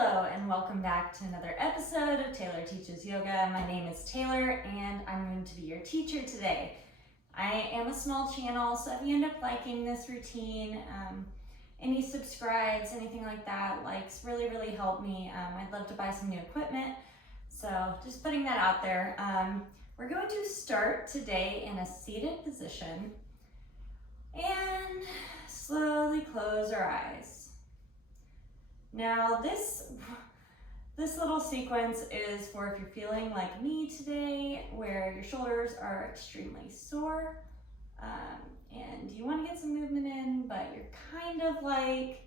Hello and welcome back to another episode of Taylor Teaches Yoga. My name is Taylor and I'm going to be your teacher today. I am a small channel, so if you end up liking this routine, any subscribes, anything like that, likes really help me. I'd love to buy some new equipment, so just putting that out there. We're going to start today in a seated position and slowly close our eyes. Now this little sequence is for if you're feeling like me today, where your shoulders are extremely sore, and you want to get some movement in, but you're kind of like,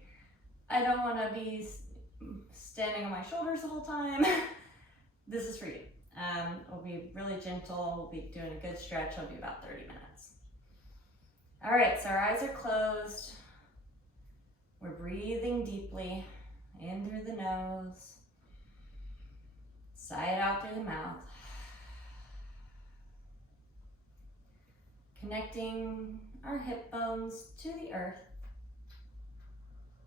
I don't want to be standing on my shoulders the whole time. This is for you. We'll be really gentle. We'll be doing a good stretch. It'll be about 30 minutes. All right, so our eyes are closed. We're breathing deeply in through the nose, sigh it out through the mouth. Connecting our hip bones to the earth.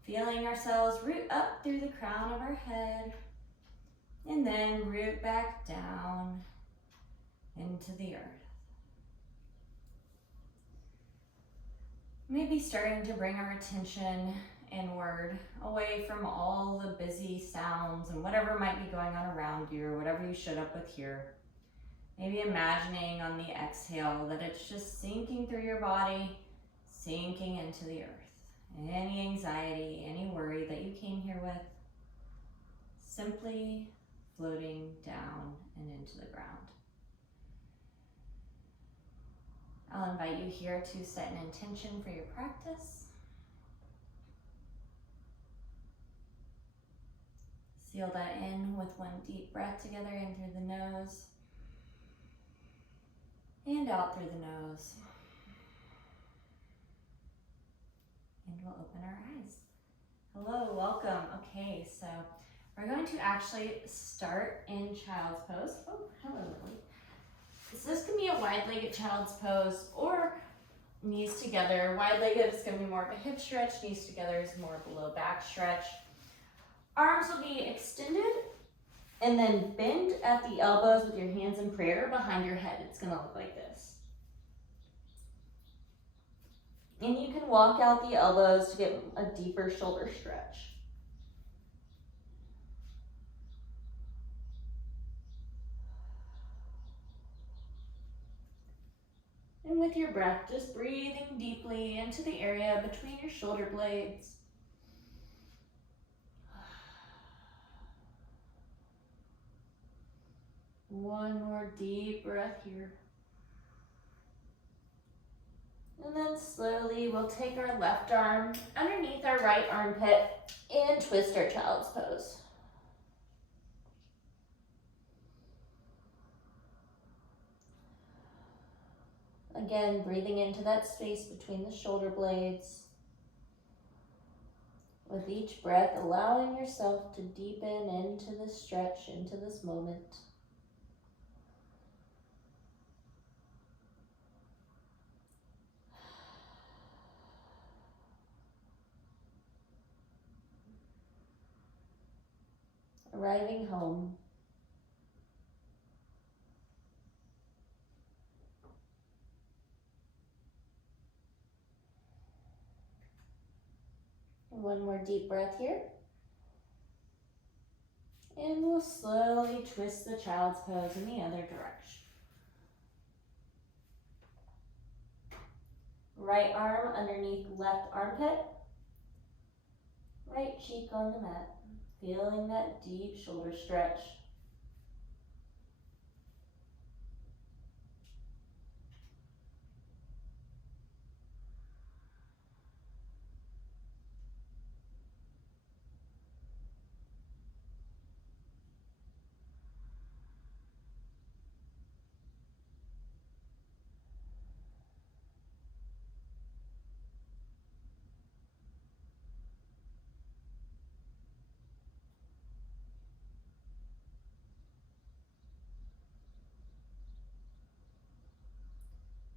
Feeling ourselves root up through the crown of our head and then root back down into the earth. Maybe starting to bring our attention inward, away from all the busy sounds and whatever might be going on around you or whatever you showed up with here. Maybe imagining on the exhale that it's just sinking through your body, sinking into the earth. Any anxiety, any worry that you came here with, simply floating down and into the ground. I'll invite you here to set an intention for your practice. Seal that in with one deep breath together in through the nose and out through the nose. And we'll open our eyes. Hello, welcome. Okay, so we're going to actually start in child's pose. Oh, hello, Lily. So this can be a wide-legged child's pose or knees together. Wide-legged is going to be more of a hip stretch. Knees together is more of a low back stretch. Arms will be extended and then bend at the elbows with your hands in prayer behind your head. It's going to look like this. And you can walk out the elbows to get a deeper shoulder stretch. And with your breath, just breathing deeply into the area between your shoulder blades. One more deep breath here. And then slowly we'll take our left arm underneath our right armpit and twist our child's pose. Again, breathing into that space between the shoulder blades. With each breath, allowing yourself to deepen into this stretch, into this moment. Arriving home. One more deep breath here. And we'll slowly twist the child's pose in the other direction. Right arm underneath left armpit. Right cheek on the mat. Feeling that deep shoulder stretch.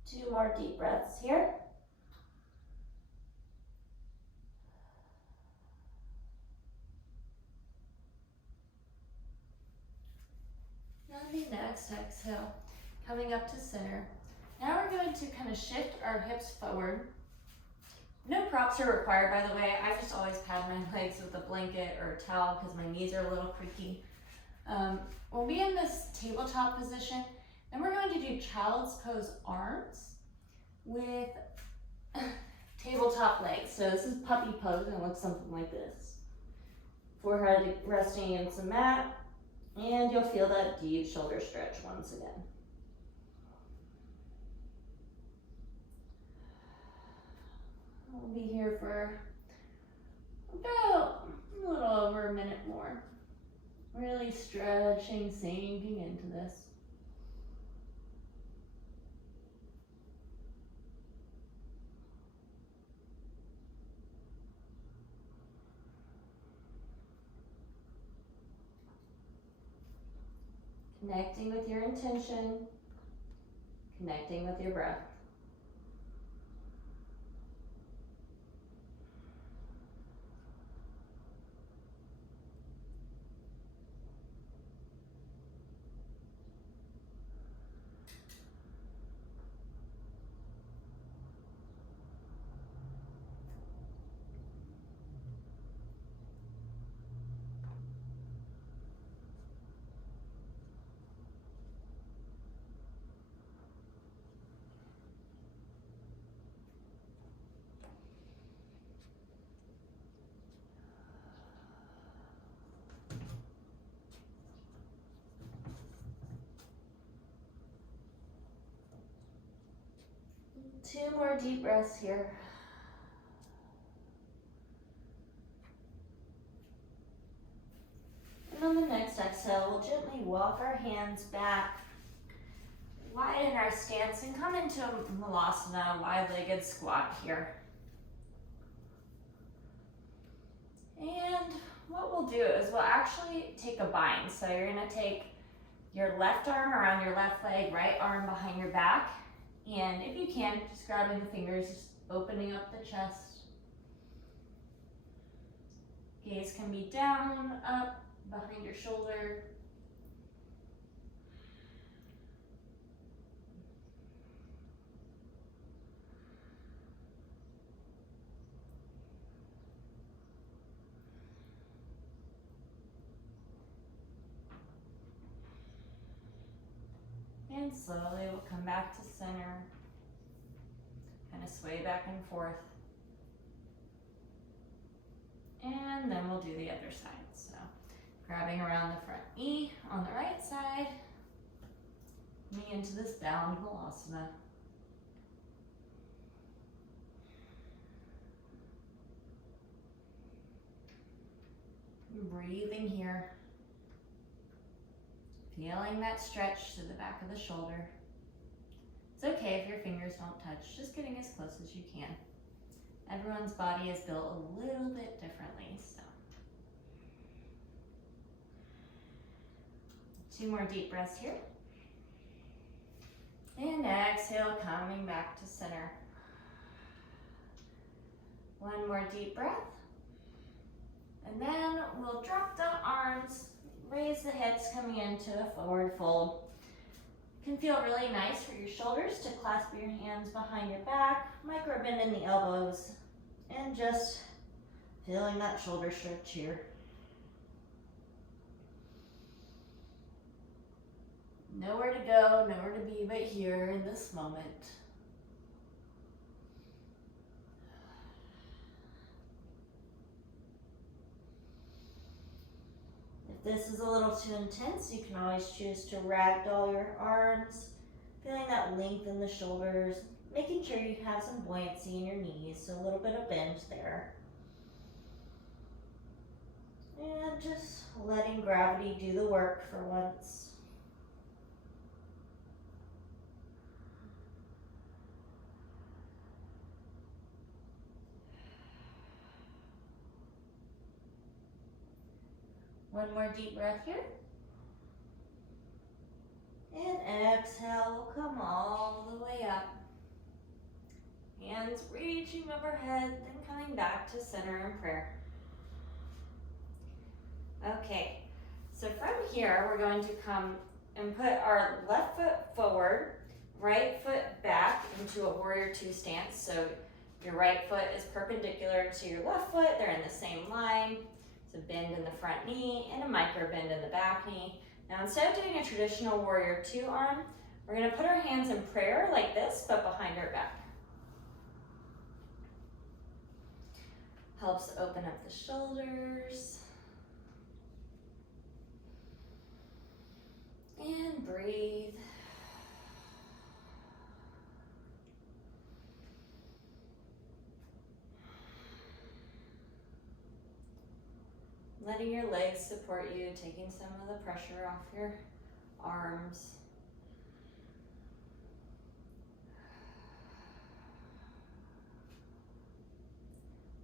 Two more deep breaths here. next exhale, coming up to center. Now we're going to kind of shift our hips forward. No props are required, by the way. I just always pad my legs with a blanket or a towel because my knees are a little creaky. We'll be in this tabletop position. Then we're going to do child's pose arms with tabletop legs. So this is puppy pose and it looks something like this. Forehead resting against the mat, and you'll feel that deep shoulder stretch once again. We'll be here for about a little over a minute more. Really stretching, sinking into this. Connecting with your intention, connecting with your breath. Two more deep breaths here. And on the next exhale, we'll gently walk our hands back, widen our stance, and come into a Malasana, wide-legged squat here. And what we'll do is we'll actually take a bind. So you're gonna take your left arm around your left leg, right arm behind your back, and if you can, just grabbing the fingers, just opening up the chest. Gaze can be down, up, behind your shoulder. And slowly we'll come back to center, kind of sway back and forth. And then we'll do the other side. So grabbing around the front knee on the right side, coming into this bound Malasana. Breathing here. Feeling that stretch to the back of the shoulder. It's okay if your fingers don't touch, just getting as close as you can. Everyone's body is built a little bit differently, so. 2 more deep breaths here. And exhale, coming back to center. 1 more deep breath. And then we'll drop the arms, raise the hips coming into a forward fold. It can feel really nice for your shoulders to clasp your hands behind your back, micro bend in the elbows, and just feeling that shoulder stretch here. Nowhere to go, nowhere to be but here in this moment. If this is a little too intense, you can always choose to ragdoll your arms, feeling that length in the shoulders, making sure you have some buoyancy in your knees, so a little bit of bend there. And just letting gravity do the work for once. One more deep breath here. And exhale, we'll come all the way up. Hands reaching overhead, then coming back to center in prayer. Okay, so from here, we're going to come and put our left foot forward, right foot back into a warrior two stance. So your right foot is perpendicular to your left foot. They're in the same line. It's a bend in the front knee and a micro bend in the back knee. Now instead of doing a traditional warrior two arm, we're gonna put our hands in prayer like this, but behind our back. Helps open up the shoulders. And breathe. Letting your legs support you, taking some of the pressure off your arms.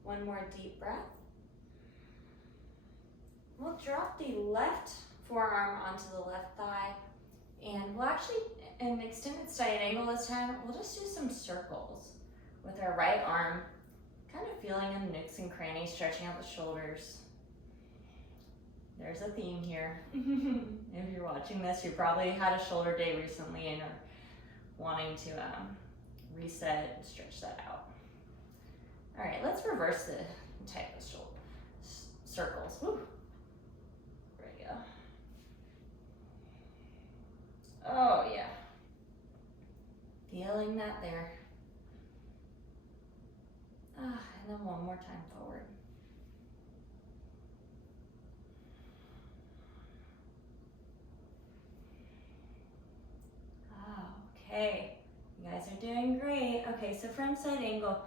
One more deep breath. We'll drop the left forearm onto the left thigh, and we'll actually, in extended side angle this time, we'll just do some circles with our right arm, kind of feeling in nooks and crannies, stretching out the shoulders. There's a theme here. If you're watching this, you probably had a shoulder day recently and are wanting to reset and stretch that out. All right, let's reverse the type of shoulder circles. Woo. There we go. Oh yeah. Feeling that there. And then one more time forward. Okay, you guys are doing great. Okay, so from side angle,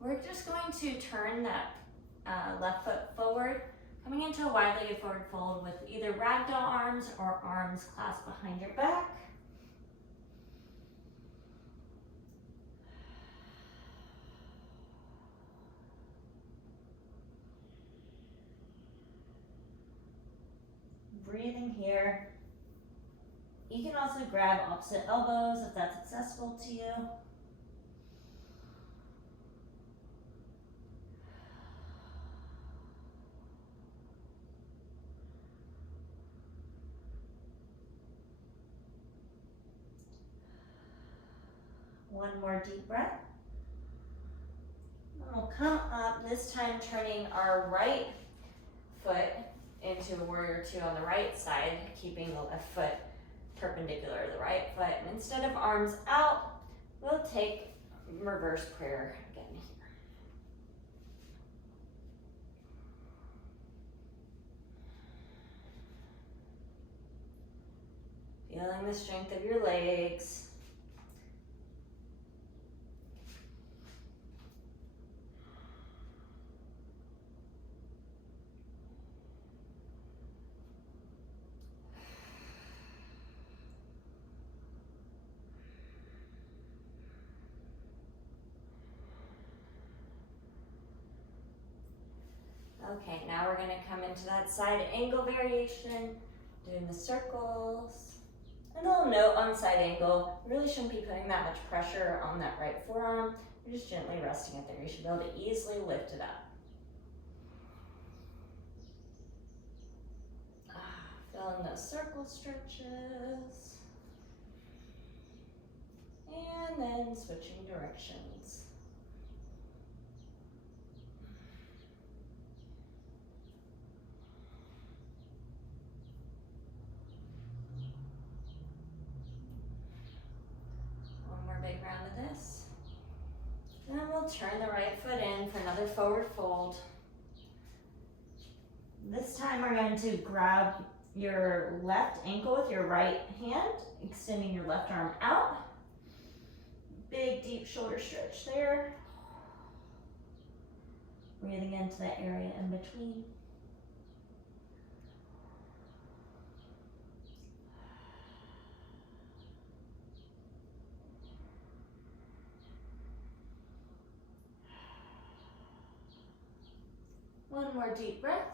we're just going to turn that left foot forward, coming into a wide-legged forward fold with either ragdoll arms or arms clasped behind your back. Breathing here. You can also grab opposite elbows if that's accessible to you. One more deep breath. And we'll come up, this time turning our right foot into a warrior two on the right side, keeping the left foot perpendicular to the right foot. And instead of arms out, we'll take reverse prayer again here. Feeling the strength of your legs. Okay, now we're gonna come into that side angle variation, doing the circles. And a little note on side angle, you really shouldn't be putting that much pressure on that right forearm. You're just gently resting it there. You should be able to easily lift it up. Feeling those circle stretches. And then switching directions. Big round of this. And then we'll turn the right foot in for another forward fold. This time we're going to grab your left ankle with your right hand, extending your left arm out. Big deep shoulder stretch there. Breathing into that area in between. One more deep breath.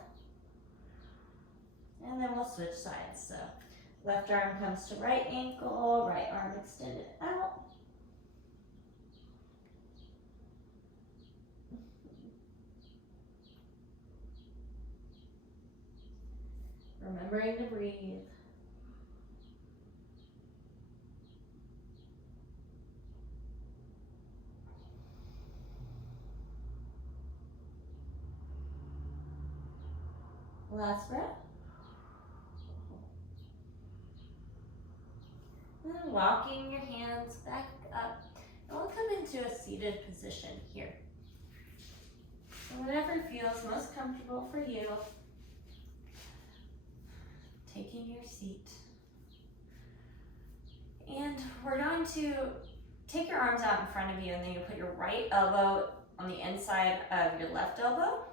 And then we'll switch sides. So left arm comes to right ankle, right arm extended out. Remembering to breathe. Last breath. And then walking your hands back up. And we'll come into a seated position here. So whatever feels most comfortable for you. Taking your seat. And we're going to take your arms out in front of you, and then you put your right elbow on the inside of your left elbow.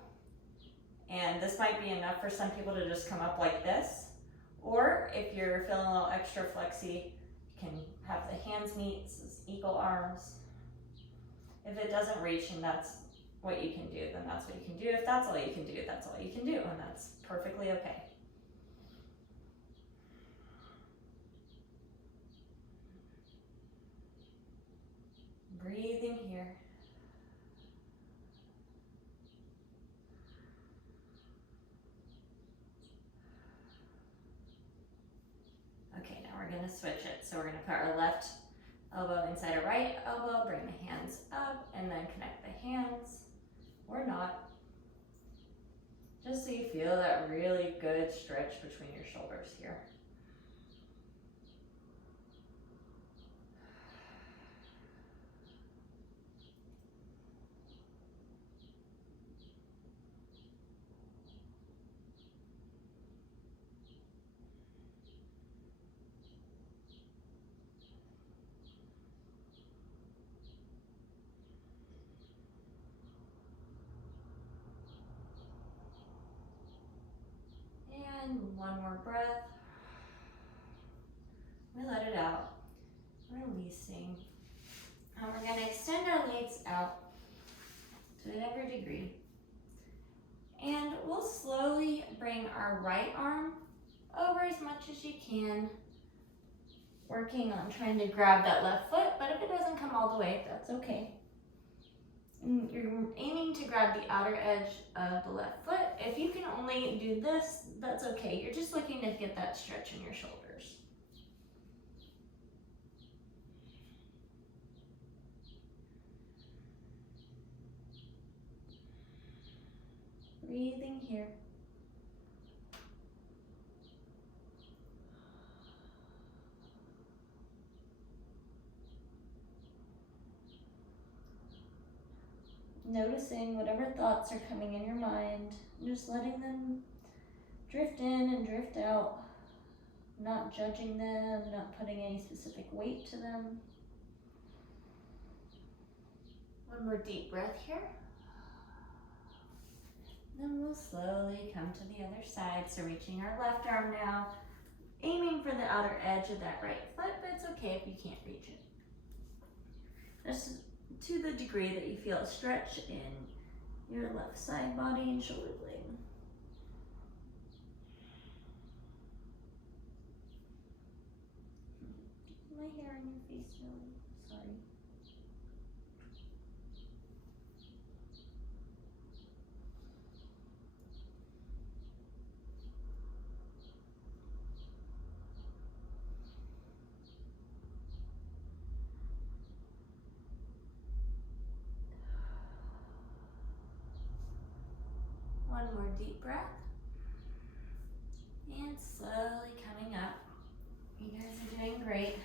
And this might be enough for some people to just come up like this. Or if you're feeling a little extra flexy, you can have the hands meet, as equal arms. If it doesn't reach and that's what you can do, then that's what you can do. If that's all you can do, that's all you can do, and that's perfectly okay. Breathing here. Okay, now we're gonna switch it. So we're gonna put our left elbow inside our right elbow, bring the hands up, and then connect the hands, or not. Just so you feel that really good stretch between your shoulders here. And one more breath. We let it out, releasing. And we're gonna extend our legs out to whatever degree. And we'll slowly bring our right arm over as much as you can, working on trying to grab that left foot, but if it doesn't come all the way, that's okay. And you're aiming to grab the outer edge of the left foot. If you can only do this, that's okay. You're just looking to get that stretch in your shoulders. Breathing here. Noticing whatever thoughts are coming in your mind, just letting them drift in and drift out, not judging them, not putting any specific weight to them. One more deep breath here. Then we'll slowly come to the other side. So reaching our left arm now, aiming for the outer edge of that right foot, but it's okay if you can't reach it. Just to the degree that you feel a stretch in your left side body and shoulder blade. My hair on your face, really. Sorry. One more deep breath. And slowly coming up. You guys are doing great.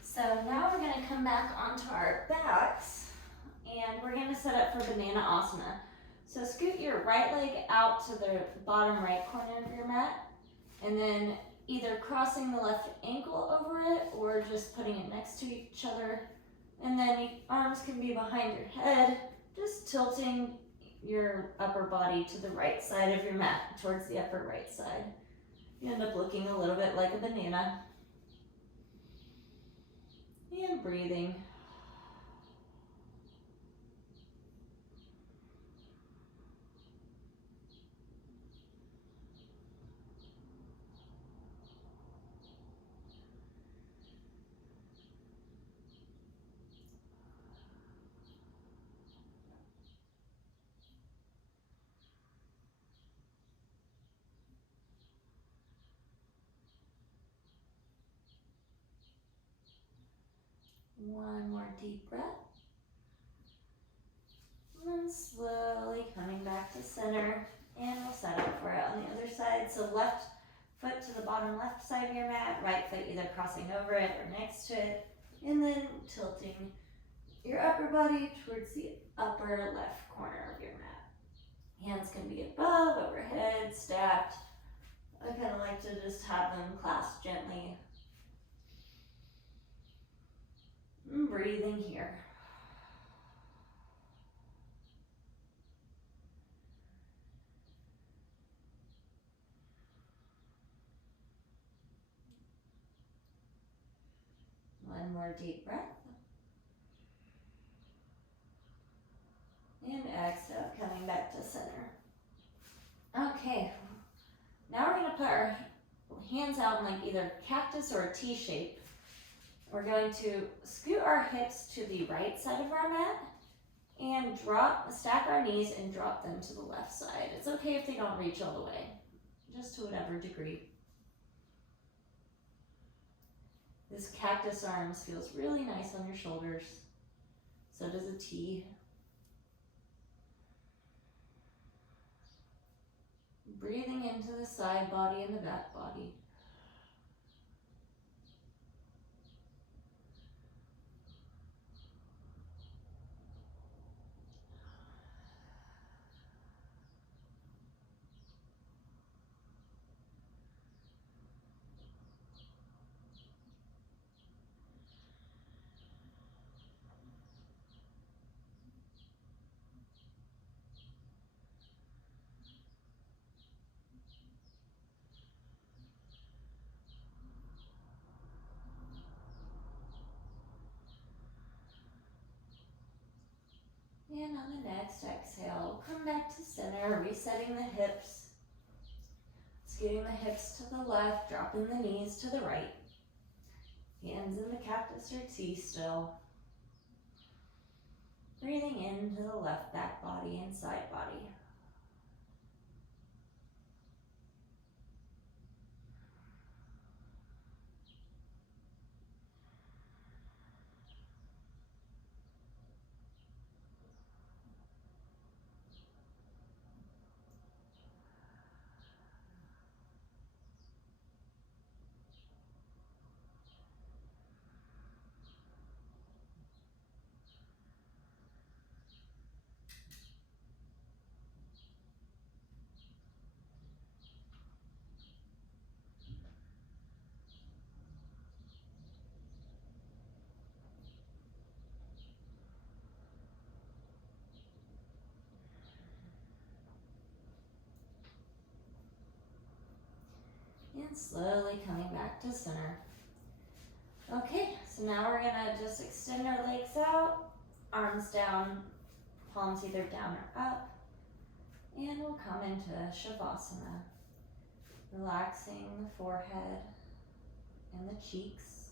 So now we're gonna come back onto our backs and we're gonna set up for Banana Asana. So scoot your right leg out to the bottom right corner of your mat, and then either crossing the left ankle over it or just putting it next to each other. And then your arms can be behind your head, just tilting your upper body to the right side of your mat, towards the upper right side. You end up looking a little bit like a banana. And breathing. One more deep breath. So left foot to the bottom left side of your mat, right foot either crossing over it or next to it, and then tilting your upper body towards the upper left corner of your mat. Hands can be above, overhead, stacked. I kind of like to just have them clasped gently. And breathing here. One more deep breath. And exhale, coming back to center. Okay, now we're going to put our hands out in like either cactus or a T shape. We're going to scoot our hips to the right side of our mat and stack our knees and drop them to the left side. It's okay if they don't reach all the way, just to whatever degree. This cactus arms feels really nice on your shoulders. So does a T. Breathing into the side body and the back body. And on the next exhale, come back to center, resetting the hips, scooting the hips to the left, dropping the knees to the right. Hands in the cactus or T still. Breathing into the left back body and side body. And slowly coming back to center. Okay, so now we're gonna just extend our legs out, arms down, palms either down or up, and we'll come into Shavasana, relaxing the forehead and the cheeks,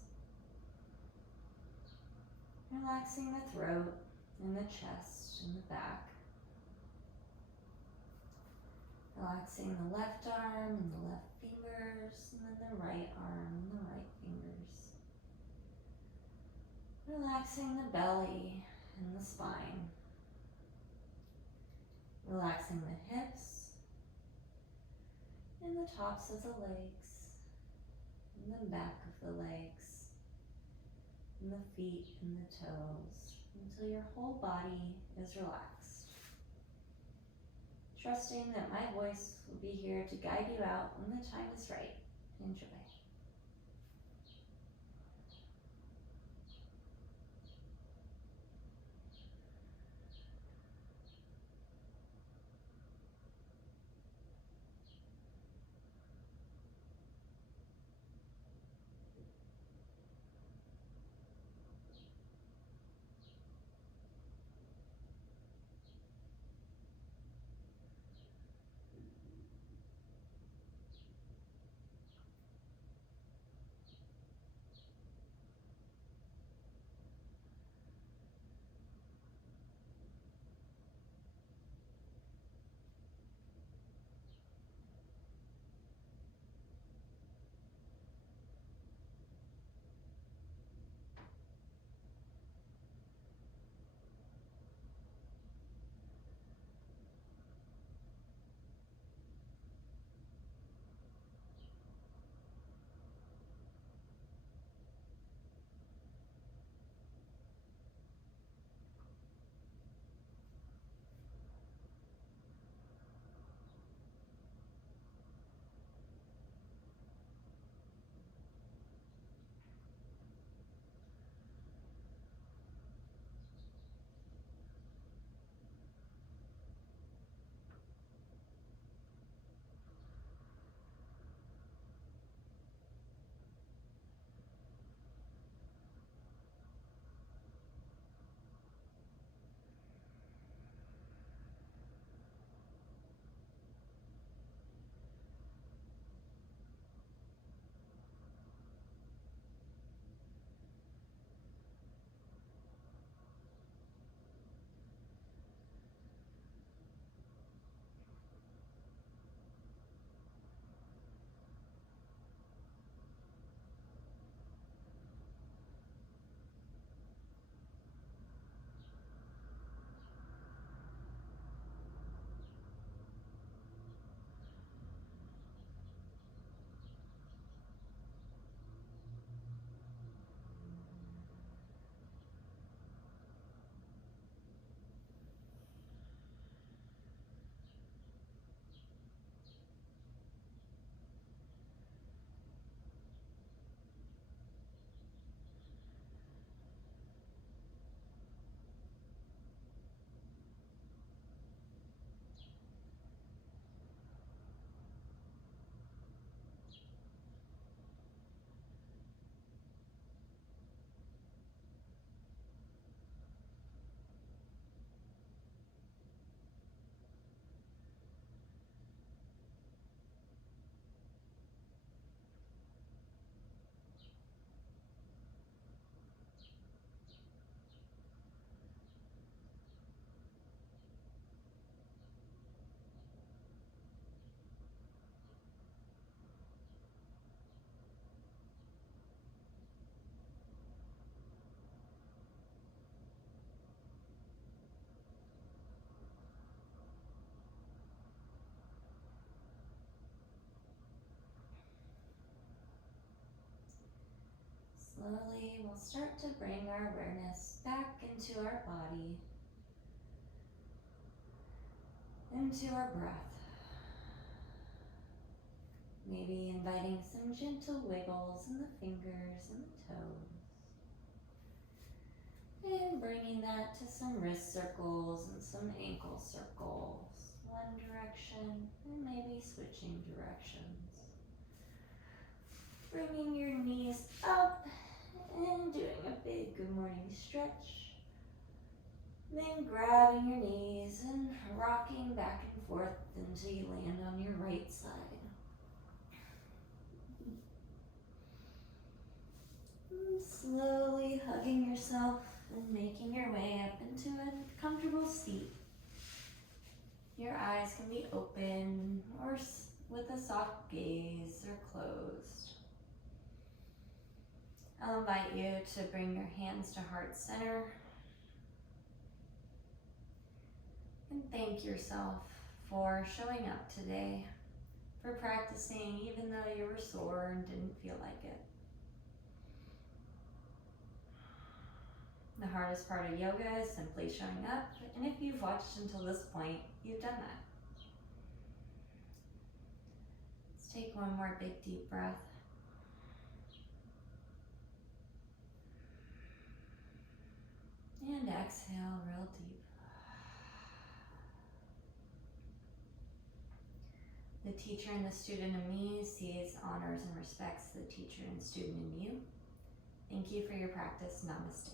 relaxing the throat and the chest and the back, relaxing the left arm and the left fingers, and then the right arm and the right fingers. Relaxing the belly and the spine. Relaxing the hips and the tops of the legs and the back of the legs and the feet and the toes until your whole body is relaxed. Trusting that my voice will be here to guide you out when the time is right. Enjoy. slowly we'll start to bring our awareness back into our body, into our breath. Maybe inviting some gentle wiggles in the fingers and the toes. And bringing that to some wrist circles and some ankle circles. One direction and maybe switching directions. Bringing your knees up and doing a big good morning stretch. Then grabbing your knees and rocking back and forth until you land on your right side. And slowly hugging yourself and making your way up into a comfortable seat. Your eyes can be open or with a soft gaze or closed. I'll invite you to bring your hands to heart center and thank yourself for showing up today, for practicing even though you were sore and didn't feel like it. The hardest part of yoga is simply showing up, and if you've watched until this point, you've done that. Let's take one more big deep breath. And exhale real deep. The teacher and the student in me sees, honors, and respects the teacher and student in you. Thank you for your practice. Namaste.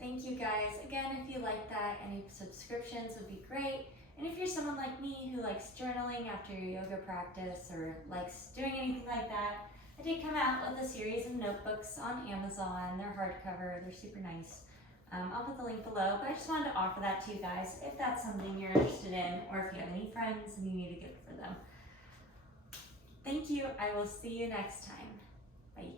Thank you guys. Again, if you like that, any subscriptions would be great. And if you're someone like me who likes journaling after your yoga practice or likes doing anything like that, I did come out with a series of notebooks on Amazon. They're hardcover, they're super nice. I'll put the link below, but I just wanted to offer that to you guys if that's something you're interested in, or if you have any friends and you need a gift for them. Thank you. I will see you next time. Bye.